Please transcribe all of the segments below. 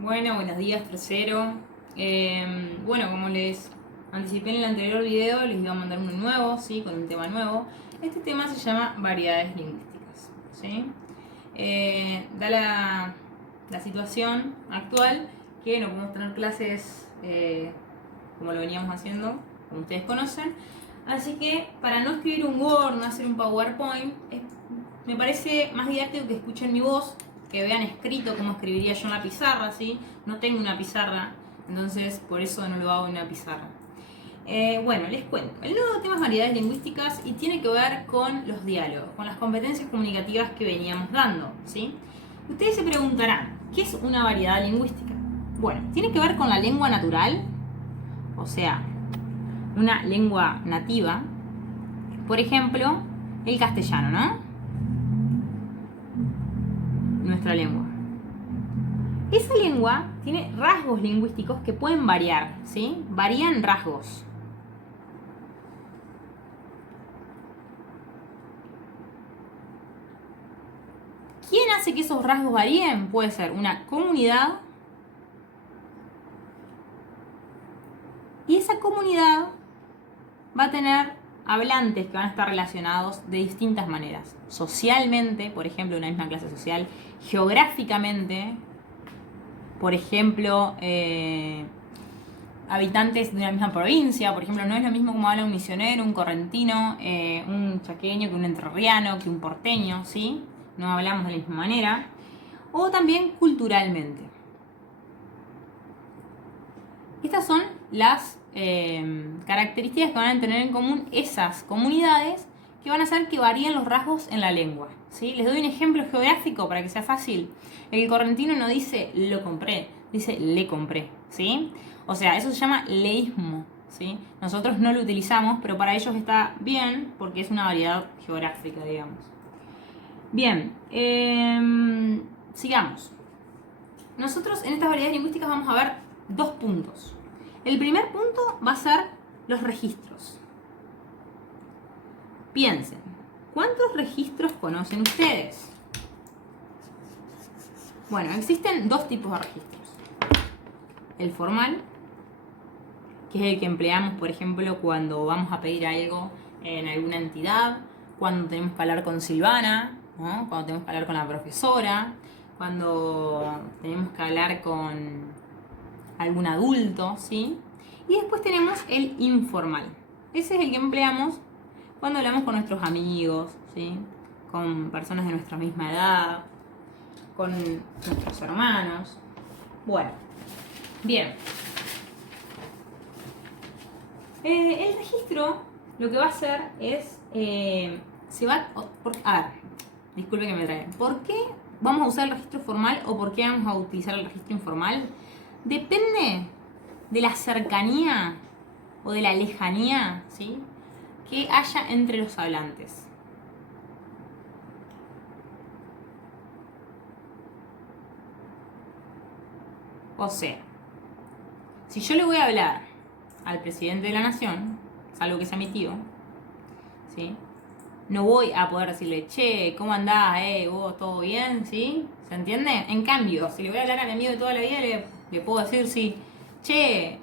Bueno, buenos días, tercero. Bueno, como les anticipé en el anterior video, les iba a mandar uno nuevo, ¿sí? Con un tema nuevo. Este tema se llama variedades lingüísticas, ¿sí? Da la situación actual que no podemos tener clases como lo veníamos haciendo, como ustedes conocen. Así que para no escribir un Word, no hacer un PowerPoint, me parece más didáctico que escuchen mi voz, que vean escrito cómo escribiría yo en la pizarra, ¿sí? No tengo una pizarra, entonces por eso no lo hago en una pizarra. Bueno, les cuento. El nuevo tema es variedades lingüísticas y tiene que ver con los diálogos, con las competencias comunicativas que veníamos dando, ¿sí? Ustedes se preguntarán, ¿qué es una variedad lingüística? Bueno, tiene que ver con la lengua natural, o sea, una lengua nativa. Por ejemplo, el castellano, ¿no? Nuestra lengua. Esa lengua tiene rasgos lingüísticos que pueden variar, ¿sí? Varían rasgos. ¿Quién hace que esos rasgos varíen? Puede ser una comunidad. Y esa comunidad va a tener hablantes que van a estar relacionados de distintas maneras. Socialmente, por ejemplo, una misma clase social. Geográficamente, por ejemplo, habitantes de una misma provincia. Por ejemplo, no es lo mismo como habla un misionero, un correntino, un chaqueño que un entrerriano, que un porteño, ¿sí? No hablamos de la misma manera. O también culturalmente. Estas son las características que van a tener en común esas comunidades que van a hacer que varíen los rasgos en la lengua, ¿sí? Les doy un ejemplo geográfico para que sea fácil. El correntino no dice lo compré, dice le compré, ¿sí? O sea, eso se llama leísmo, ¿sí? Nosotros no lo utilizamos, pero para ellos está bien porque es una variedad geográfica, digamos. Bien, sigamos. Nosotros en estas variedades lingüísticas vamos a ver dos puntos. El primer punto va a ser los registros. Piensen, ¿cuántos registros conocen ustedes? Bueno, existen dos tipos de registros. El formal, que es el que empleamos, por ejemplo, cuando vamos a pedir algo en alguna entidad, cuando tenemos que hablar con Silvana, ¿no? Cuando tenemos que hablar con la profesora, cuando tenemos que hablar con algún adulto, ¿sí? Y después tenemos el informal. Ese es el que empleamos cuando hablamos con nuestros amigos, ¿sí? Con personas de nuestra misma edad, con nuestros hermanos. Bueno, bien. El registro lo que va a hacer es, a ver, disculpe que me trae. ¿Por qué vamos a usar el registro formal o por qué vamos a utilizar el registro informal? Depende de la cercanía o de la lejanía, ¿sí?, que haya entre los hablantes. O sea, si yo le voy a hablar al presidente de la nación, salvo que sea mi tío, ¿sí?, no voy a poder decirle, che, ¿cómo andás? ¿Vos todo bien? ¿Sí? ¿Se entiende? En cambio, si le voy a hablar a mi amigo de toda la vida, le puedo decir, sí, che,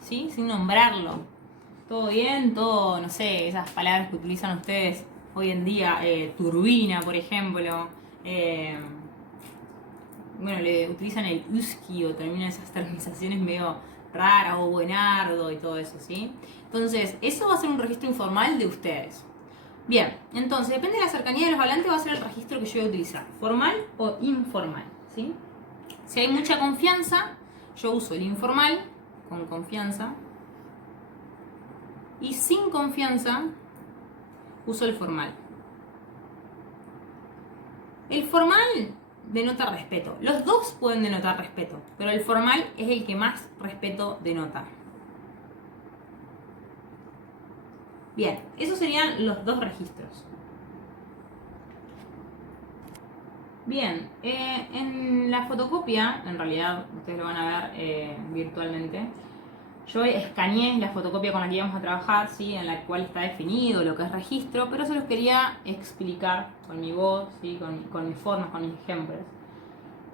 ¿sí? Sin nombrarlo. ¿Todo bien? Todo, no sé, esas palabras que utilizan ustedes hoy en día, turbina, por ejemplo. Bueno, le utilizan el uski o terminan esas terminaciones medio raras o buenardo y todo eso, ¿sí? Entonces, eso va a ser un registro informal de ustedes. Bien, entonces, depende de la cercanía de los hablantes, va a ser el registro que yo voy a utilizar, formal o informal, ¿sí? Si hay mucha confianza, yo uso el informal, con confianza, y sin confianza, uso el formal. El formal denota respeto. Los dos pueden denotar respeto, pero el formal es el que más respeto denota. Bien, esos serían los dos registros. Bien, en la fotocopia, en realidad ustedes lo van a ver virtualmente, yo escaneé la fotocopia con la que íbamos a trabajar, ¿sí?, en la cual está definido lo que es registro, pero se los quería explicar con mi voz, ¿sí?, con mis formas, con mis ejemplos.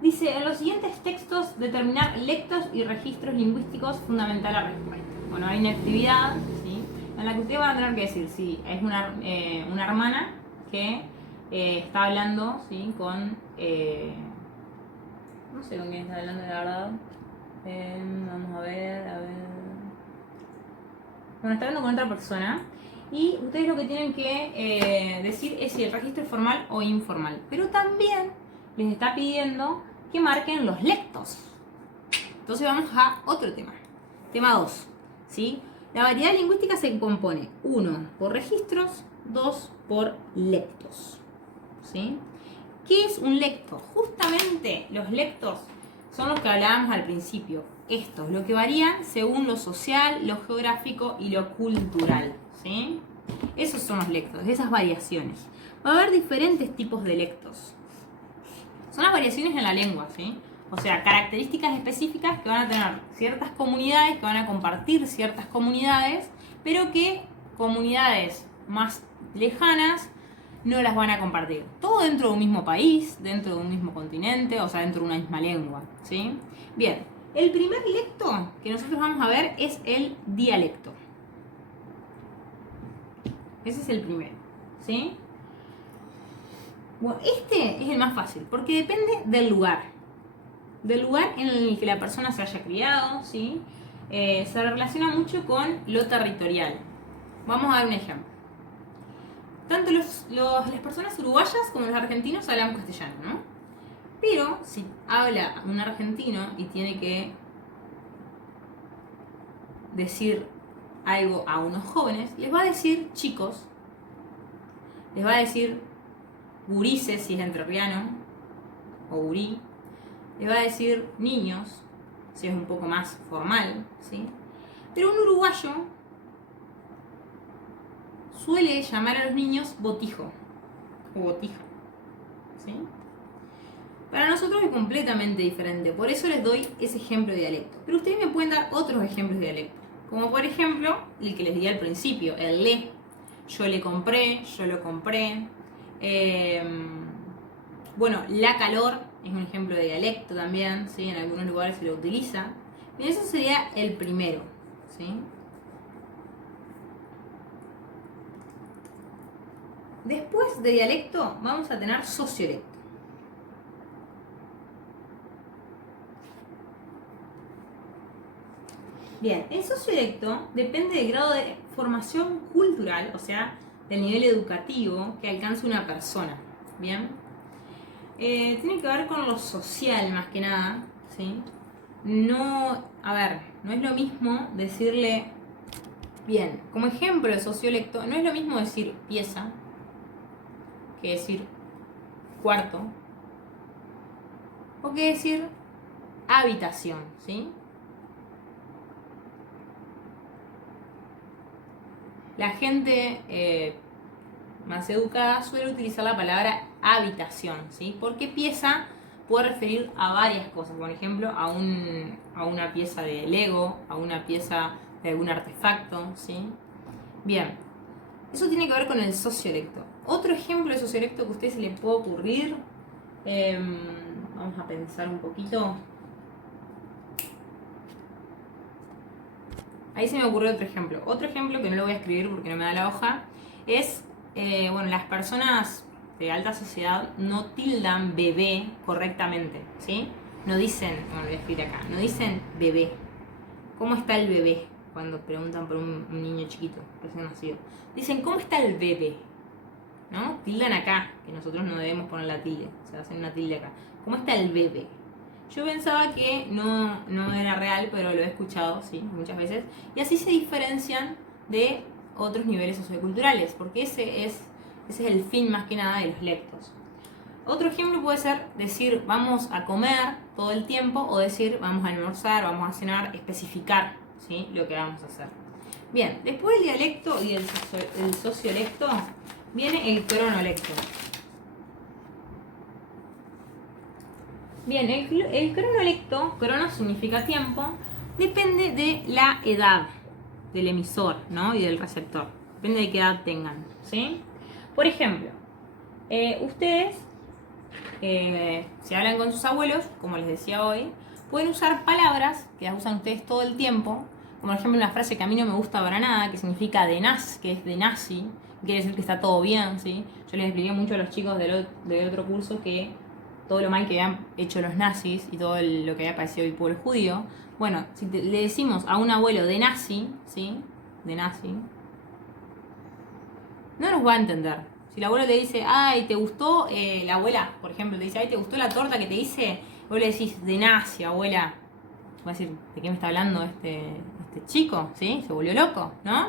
Dice, en los siguientes textos 2, determinar lectos y registros lingüísticos fundamental a respuesta. Bueno, hay una actividad, ¿sí?, en la que ustedes van a tener que decir si es una hermana que está hablando, ¿sí?, con... no sé con quién está hablando, la verdad. Vamos a ver. Bueno, está hablando con otra persona. Y ustedes lo que tienen que decir es si el registro es formal o informal. Pero también les está pidiendo que marquen los lectos. Entonces vamos a otro tema. Tema 2. ¿Sí? La variedad lingüística se compone 1 por registros, 2 por lectos. ¿Sí? ¿Qué es un lecto? Justamente los lectos son los que hablábamos al principio. Estos, lo que varían según lo social, lo geográfico y lo cultural. ¿Sí? Esos son los lectos, esas variaciones. Va a haber diferentes tipos de lectos. Son las variaciones en la lengua, ¿sí? O sea, características específicas que van a tener ciertas comunidades, que van a compartir ciertas comunidades, pero que comunidades más lejanas no las van a compartir. Todo dentro de un mismo país, dentro de un mismo continente, o sea, dentro de una misma lengua, ¿sí? Bien, el primer lecto que nosotros vamos a ver es el dialecto. Ese es el primero, ¿sí? Bueno, este es el más fácil, porque depende del lugar en el que la persona se haya criado, ¿sí? Se relaciona mucho con lo territorial. Vamos a dar un ejemplo. Tanto las personas uruguayas como los argentinos hablan castellano, ¿no? Pero si habla un argentino y tiene que decir algo a unos jóvenes, les va a decir chicos, les va a decir gurises si es entrerriano, o gurí, les va a decir niños si es un poco más formal, ¿sí? Pero un uruguayo suele llamar a los niños botijo o botija, ¿sí? Para nosotros es completamente diferente, por eso les doy ese ejemplo de dialecto. Pero ustedes me pueden dar otros ejemplos de dialecto, como por ejemplo el que les di al principio, el le. Yo le compré, yo lo compré. Bueno, la calor es un ejemplo de dialecto también, ¿sí? En algunos lugares se lo utiliza. Bien, eso sería el primero, ¿sí? Después de dialecto vamos a tener sociolecto. Bien, el sociolecto depende del grado de formación cultural, o sea, del nivel educativo que alcanza una persona. Bien, tiene que ver con lo social más que nada, ¿sí? No, a ver, no es lo mismo decirle, bien, como ejemplo de sociolecto, no es lo mismo decir pieza que decir cuarto o que decir habitación, ¿sí? La gente más educada suele utilizar la palabra habitación, ¿sí? Porque pieza puede referir a varias cosas, por ejemplo, a una pieza de Lego, a una pieza de algún artefacto, ¿sí? Bien, eso tiene que ver con el sociolecto. Otro ejemplo de sociolecto que a ustedes se les puede ocurrir, vamos a pensar un poquito. Ahí se me ocurrió otro ejemplo. Otro ejemplo que no lo voy a escribir porque no me da la hoja es, bueno, las personas de alta sociedad no tildan bebé correctamente, ¿sí? No dicen, bueno, lo voy a escribir acá, no dicen bebé. ¿Cómo está el bebé? Cuando preguntan por un niño chiquito, recién nacido. Dicen, ¿cómo está el bebé? ¿No? Tildan acá, que nosotros no debemos poner la tilde, o sea, hacen una tilde acá. ¿Cómo está el bebé? Yo pensaba que no era real, pero lo he escuchado, sí, muchas veces. Y así se diferencian de otros niveles socioculturales, porque ese es el fin más que nada de los lectos. Otro ejemplo puede ser decir vamos a comer todo el tiempo o decir vamos a almorzar, vamos a cenar, especificar, ¿sí?, lo que vamos a hacer. Bien, después del dialecto y el sociolecto viene el cronolecto. Bien, el cronolecto, crono significa tiempo, depende de la edad del emisor, ¿no?, y del receptor. Depende de qué edad tengan, ¿sí? Por ejemplo, ustedes, si hablan con sus abuelos, como les decía hoy, pueden usar palabras que las usan ustedes todo el tiempo, como por ejemplo una frase que a mí no me gusta para nada, que significa de nazi, que es de nazi, quiere decir que está todo bien, ¿sí? Yo les expliqué mucho a los chicos del otro curso que todo lo mal que habían hecho los nazis y todo lo que había padecido el pueblo judío. Bueno, si le decimos a un abuelo de nazi, ¿sí? De nazi, no nos va a entender. Si el abuelo te dice, ay, ¿te gustó? La abuela, por ejemplo, te dice, ay, ¿te gustó la torta que te hice? Vos le decís, de nazi, abuela. Va a decir, ¿de qué me está hablando este chico? ¿Sí? Se volvió loco, ¿no?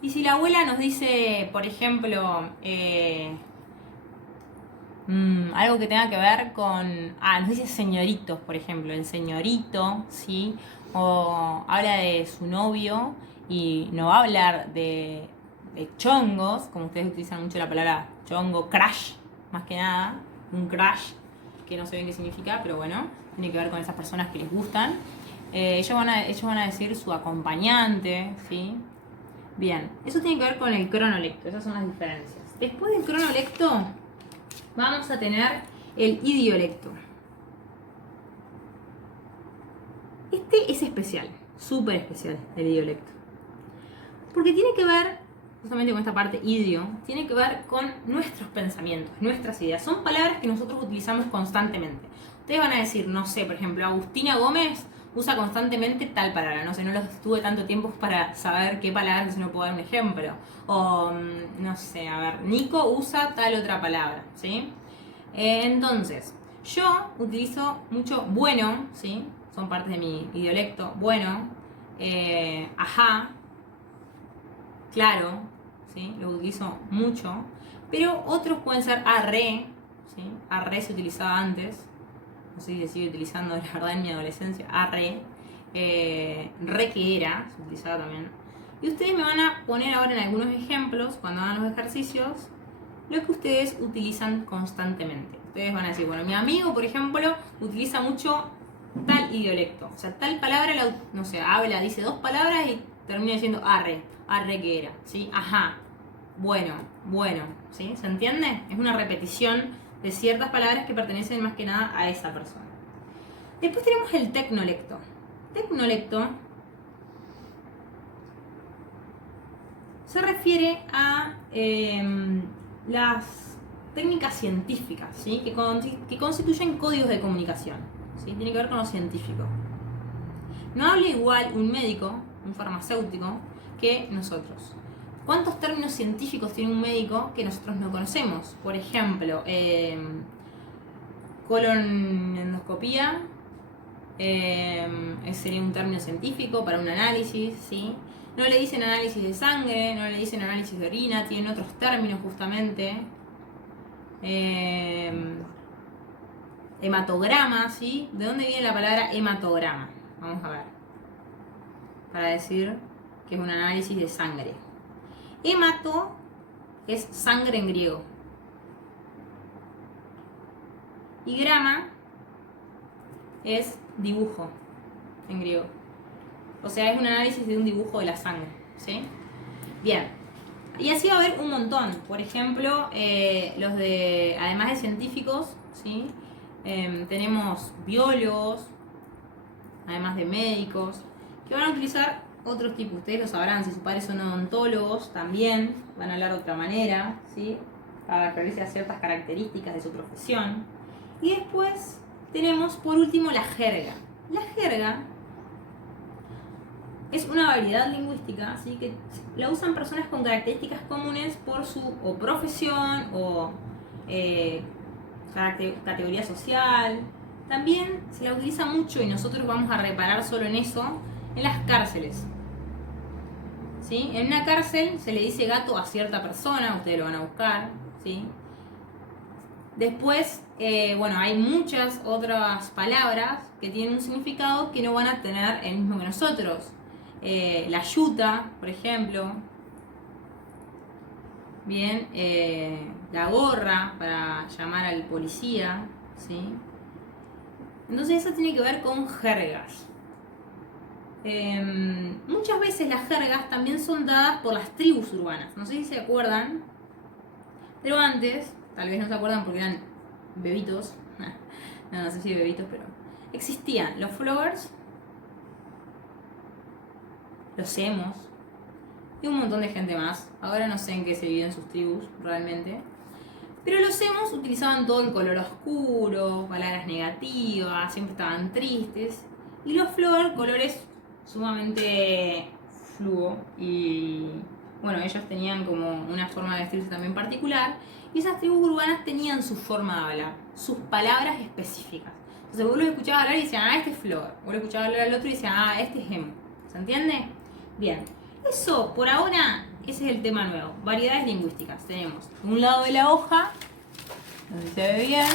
Y si la abuela nos dice, por ejemplo, algo que tenga que ver con... nos dice señoritos, por ejemplo, el señorito, ¿sí? O habla de su novio y no va a hablar de chongos, como ustedes utilizan mucho la palabra chongo, crash, más que nada, un crash, que no sé bien qué significa, pero bueno, tiene que ver con esas personas que les gustan. Ellos van a decir su acompañante, ¿sí? Bien, eso tiene que ver con el cronolecto, esas son las diferencias. Después del cronolecto vamos a tener el idiolecto. Este es especial, súper especial, el idiolecto. Porque tiene que ver, justamente con esta parte idio, tiene que ver con nuestros pensamientos, nuestras ideas. Son palabras que nosotros utilizamos constantemente. Ustedes van a decir, no sé, por ejemplo, Agustina Gómez usa constantemente tal palabra. No sé, no los tuve tanto tiempo para saber qué palabra, si no puedo dar un ejemplo. O, no sé, a ver, Nico usa tal otra palabra, ¿sí? Entonces, yo utilizo mucho bueno, ¿sí? Son partes de mi idiolecto. Bueno, ajá, claro, ¿sí? Lo utilizo mucho. Pero otros pueden ser arre, ¿sí? Arre se utilizaba antes. No sé si se sigue utilizando, la verdad, en mi adolescencia. Arre. Re que era, se utilizaba también. Y ustedes me van a poner ahora en algunos ejemplos, cuando hagan los ejercicios, lo que ustedes utilizan constantemente. Ustedes van a decir, bueno, mi amigo, por ejemplo, utiliza mucho tal idiolecto. O sea, tal palabra, no sé, habla, dice dos palabras y termina diciendo arre, arre que era, ¿sí? Ajá, bueno, ¿sí? ¿Se entiende? Es una repetición de ciertas palabras que pertenecen más que nada a esa persona. Después tenemos el tecnolecto. Tecnolecto se refiere a las técnicas científicas, ¿sí? que constituyen códigos de comunicación, ¿sí? Tiene que ver con lo científico. No habla igual un médico, un farmacéutico, que nosotros. ¿Cuántos términos científicos tiene un médico que nosotros no conocemos? Por ejemplo, colonendoscopía, sería un término científico para un análisis, ¿sí? No le dicen análisis de sangre, no le dicen análisis de orina, tienen otros términos justamente. Hematograma, ¿sí? ¿De dónde viene la palabra hematograma? Vamos a ver. Para decir que es un análisis de sangre. Hemato es sangre en griego. Y grama es dibujo en griego. O sea, es un análisis de un dibujo de la sangre, ¿sí? Bien. Y así va a haber un montón. Por ejemplo, los de, además de científicos, ¿sí? Tenemos biólogos, además de médicos, que van a utilizar otros tipos. Ustedes lo sabrán, si sus padres son odontólogos, también van a hablar de otra manera, ¿sí? Para referirse a ciertas características de su profesión. Y después tenemos, por último, la jerga. La jerga es una variedad lingüística, ¿sí? Que la usan personas con características comunes por su o profesión o categoría social. También se la utiliza mucho, y nosotros vamos a reparar solo en eso, en las cárceles, ¿sí? En una cárcel se le dice gato a cierta persona, ustedes lo van a buscar, ¿sí? Después, bueno, hay muchas otras palabras que tienen un significado que no van a tener el mismo que nosotros. La yuta, por ejemplo. Bien, la gorra para llamar al policía, ¿sí? Entonces eso tiene que ver con jergas. Muchas veces las jergas también son dadas por las tribus urbanas. No sé si se acuerdan, pero antes, tal vez no se acuerdan porque eran bebitos. No sé si bebitos, pero existían los flowers, los emos y un montón de gente más. Ahora no sé en qué se dividen sus tribus realmente. Pero los emos utilizaban todo en color oscuro, palabras negativas, siempre estaban tristes. Y los flowers, colores sumamente fluo. Y bueno, ellos tenían como una forma de vestirse también particular. Y esas tribus urbanas tenían su forma de hablar, sus palabras específicas. Entonces vos lo escuchabas hablar y decían, ah, este es flower. Vos lo escuchabas hablar al otro y decían, ah, este es emo. ¿Se entiende? Bien. Eso, por ahora, ese es el tema nuevo. Variedades lingüísticas. Tenemos un lado de la hoja, donde se ve bien,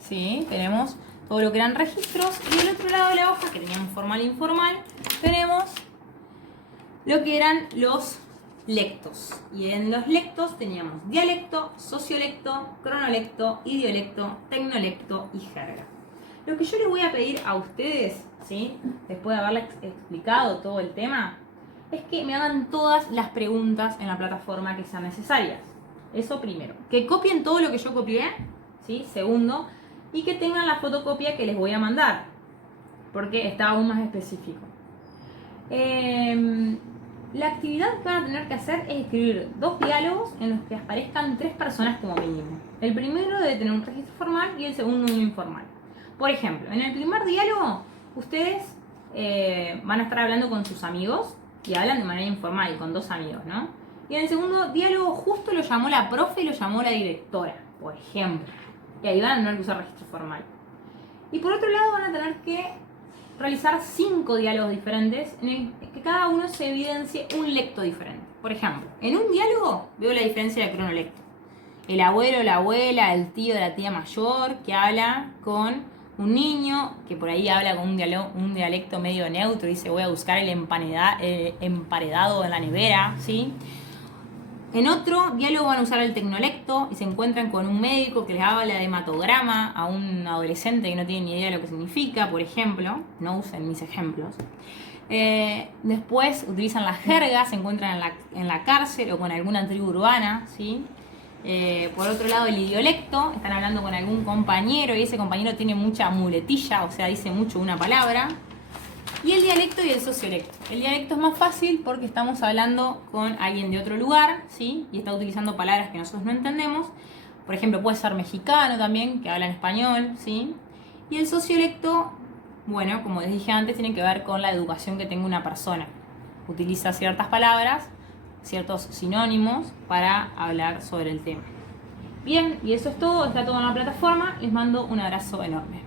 sí, tenemos todo lo que eran registros. Y del otro lado de la hoja, que teníamos formal e informal, tenemos lo que eran los lectos. Y en los lectos teníamos dialecto, sociolecto, cronolecto, idiolecto, tecnolecto y jerga. Lo que yo les voy a pedir a ustedes, ¿sí?, después de haberles explicado todo el tema, es que me hagan todas las preguntas en la plataforma que sean necesarias. Eso primero. Que copien todo lo que yo copié, ¿sí? Segundo. Y que tengan la fotocopia que les voy a mandar, porque está aún más específico. La actividad que van a tener que hacer es escribir 2 diálogos en los que aparezcan 3 personas como mínimo. El primero debe tener un registro formal y el segundo un informal. Por ejemplo, en el primer diálogo, ustedes van a estar hablando con sus amigos y hablan de manera informal, con 2 amigos, ¿no? Y en el segundo diálogo justo lo llamó la profe y lo llamó la directora, por ejemplo. Y ahí van a tener que usar registro formal. Y por otro lado van a tener que realizar 5 diálogos diferentes en el que cada uno se evidencie un lecto diferente. Por ejemplo, en un diálogo veo la diferencia de cronolecto. El abuelo, la abuela, el tío, la tía mayor que habla con un niño que por ahí habla con un dialecto medio neutro, dice voy a buscar el emparedado en la nevera, ¿sí? En otro diálogo van a usar el tecnolecto y se encuentran con un médico que les habla de hematograma a un adolescente que no tiene ni idea de lo que significa, por ejemplo. No usen mis ejemplos. Después utilizan la jerga, se encuentran en la cárcel o con alguna tribu urbana, ¿sí? Por otro lado, el idiolecto, están hablando con algún compañero y ese compañero tiene mucha muletilla, o sea, dice mucho una palabra. Y el dialecto y el sociolecto. El dialecto es más fácil porque estamos hablando con alguien de otro lugar, ¿sí? Y está utilizando palabras que nosotros no entendemos. Por ejemplo, puede ser mexicano también, que habla en español, ¿sí? Y el sociolecto, bueno, como les dije antes, tiene que ver con la educación que tenga una persona. Utiliza ciertas palabras, ciertos sinónimos para hablar sobre el tema. Bien, y eso es todo, está todo en la plataforma. Les mando un abrazo enorme.